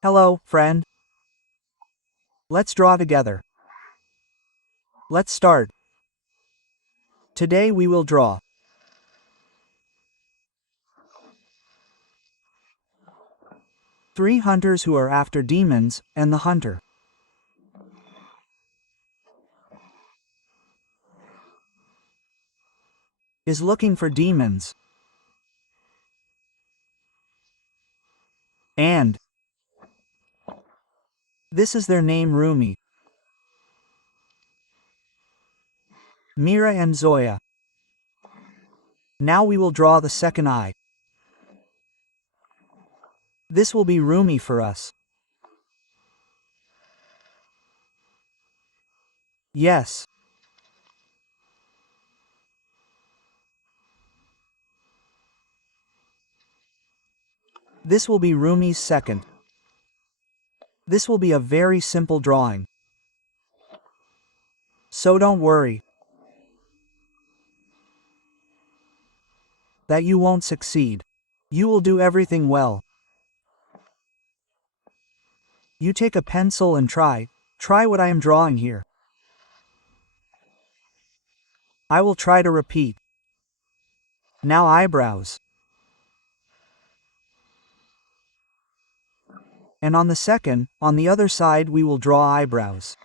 Hello, friend. Let's draw together. Let's start. Today we will draw 3 hunters who are after demons, and the hunter is looking for demons. And this is their name, Rumi, Mira and Zoya. Now we will draw the second eye. This will be Rumi for us. Yes. This will be Rumi's second. This will be a very simple drawing. So don't worry that you won't succeed. You will do everything well. You take a pencil and try what I am drawing here. I will try to repeat. Now eyebrows. And on the other side we will draw eyebrows.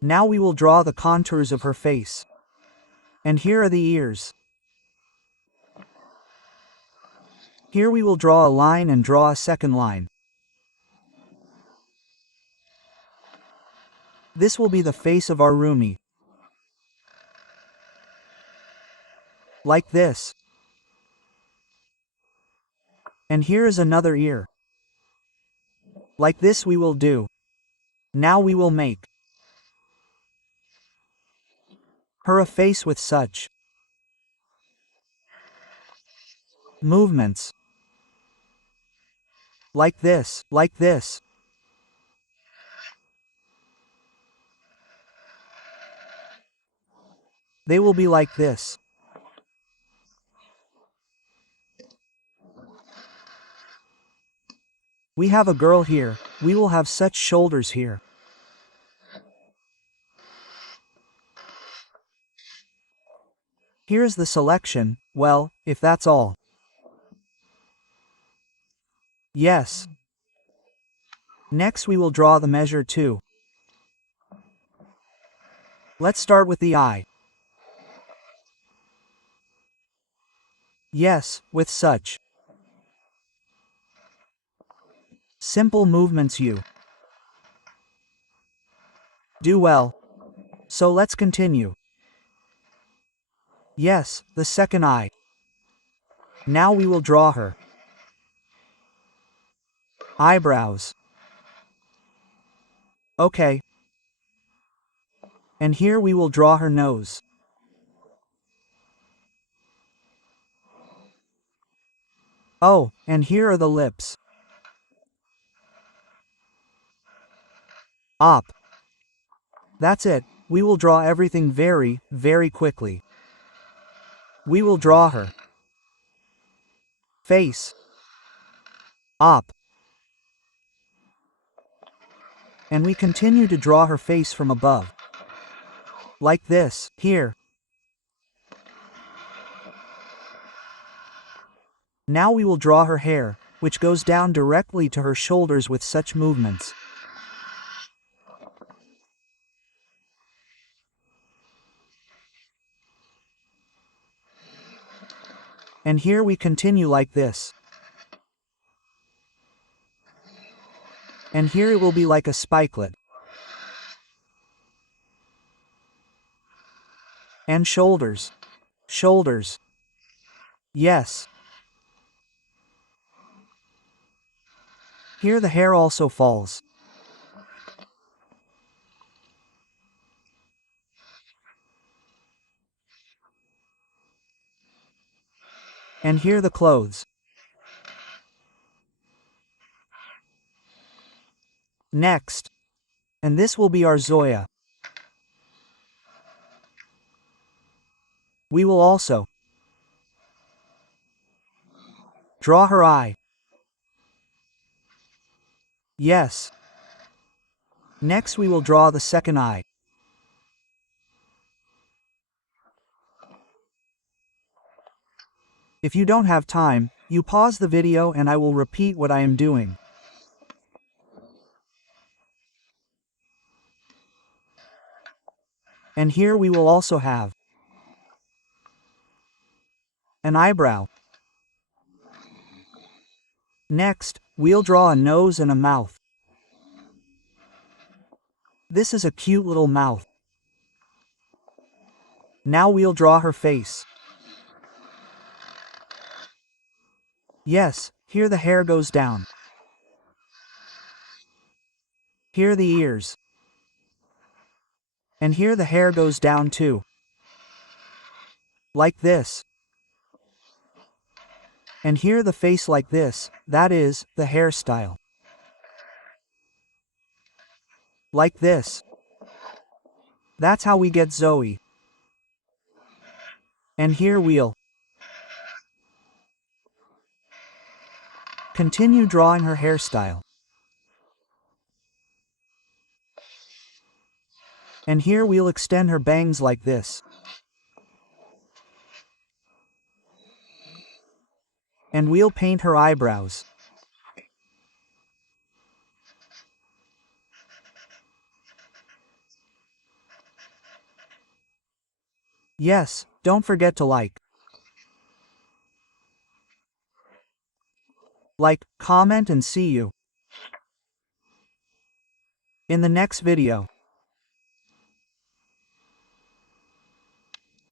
Now we will draw the contours of her face. And here are the ears. Here we will draw a line and draw a second line. This will be the face of our Rumi. Like this. And here is another ear. Like this we will do. Now we will make her a face with such movements. Like this, like this. They will be like this. We have a girl here, we will have such shoulders here. Here's the selection, well, if that's all. Yes. Next we will draw the measure 2. Let's start with the eye. Yes, with such simple movements you do well. So let's continue. Yes, the second eye. Now we will draw her eyebrows. Okay. And here we will draw her nose. Oh, and here are the lips. Op. That's it, we will draw everything very, very quickly. We will draw her face. Op. And we continue to draw her face from above. Like this, here. Now we will draw her hair, which goes down directly to her shoulders with such movements. And here we continue like this. And here it will be like a spikelet. And shoulders. Shoulders. Yes. Here the hair also falls. And here the clothes. Next. And this will be our Zoya. We will also draw her eye. Yes. Next we will draw the second eye. If you don't have time, you pause the video and I will repeat what I am doing. And here we will also have an eyebrow. Next, we'll draw a nose and a mouth. This is a cute little mouth. Now we'll draw her face. Yes, here the hair goes down. Here the ears. And here the hair goes down too. Like this. And here the face like this, that is, the hairstyle. Like this. That's how we get Zoe. And here we'll continue drawing her hairstyle. And here we'll extend her bangs like this. And we'll paint her eyebrows. Yes, don't forget to like, comment and see you in the next video.